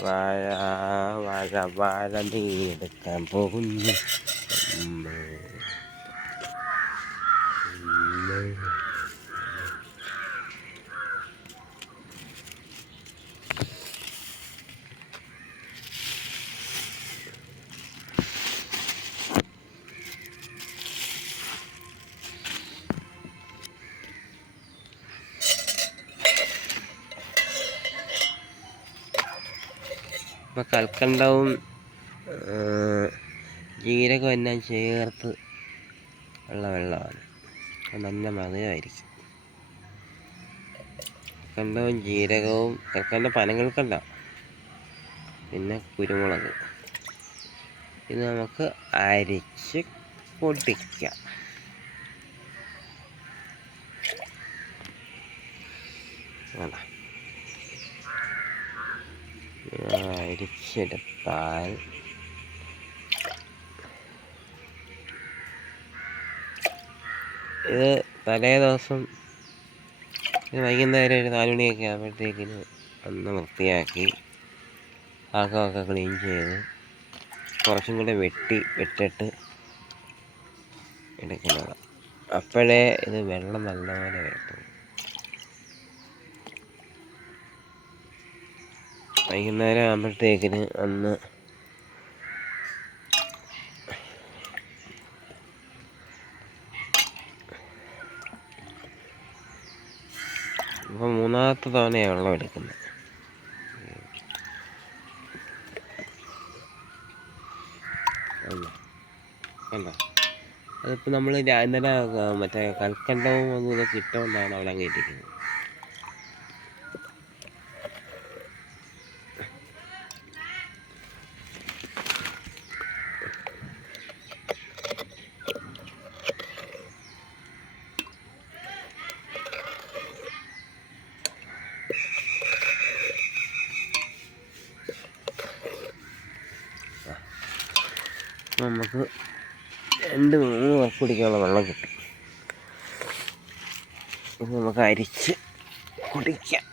വാഴ വാഴ വാഴ നീയെടുക്കാൻ പോകുന്നു. ഇപ്പം കൽക്കണ്ടവും ജീരകം എല്ലാം ചേർത്ത് ഉള്ള വെള്ളമാണ്. നല്ല മധുരമായിരിക്കും. കൽക്കണ്ടവും ജീരകവും, കൽക്കണ്ട പനങ്ങൾക്കണ്ട, പിന്നെ കുരുമുളക്, ഇത് നമുക്ക് അരിച്ച് പൊടിക്കാം. അരിച്ചെടുത്താൽ ഇത് തലേ ദിവസം വൈകുന്നേരം ഒരു 4 മണിയൊക്കെ ആകുമ്പോഴത്തേക്കിന് ഒന്ന് വൃത്തിയാക്കി ആക്കമൊക്കെ ക്ലീൻ ചെയ്ത് കുറച്ചും കൂടെ വെട്ടിട്ട് എടുക്കുന്നത്. അപ്പോഴേ ഇത് വെള്ളം നല്ലപോലെ വരത്തുള്ളൂ. വൈകുന്നേരം ആകുമ്പോഴത്തേക്കിന് ഒന്ന് ഇപ്പം 3ാമത്തെ തവണയാണ് വെള്ളം എടുക്കുന്നത്. കണ്ടോ, അതിപ്പോൾ നമ്മൾ ഇന്നലെ മറ്റേ കൽക്കണ്ടവും ഒന്നും ഇതൊക്കെ ഇട്ടുകൊണ്ടാണ് അവിടെ അങ്ങ് ഇരിക്കുന്നത്. നമുക്ക് 2-3 കപ്പ് കുടിക്കാനുള്ള വെള്ളം കിട്ടും. ഇത് നമുക്ക് അരിച്ച് കുടിക്കാം.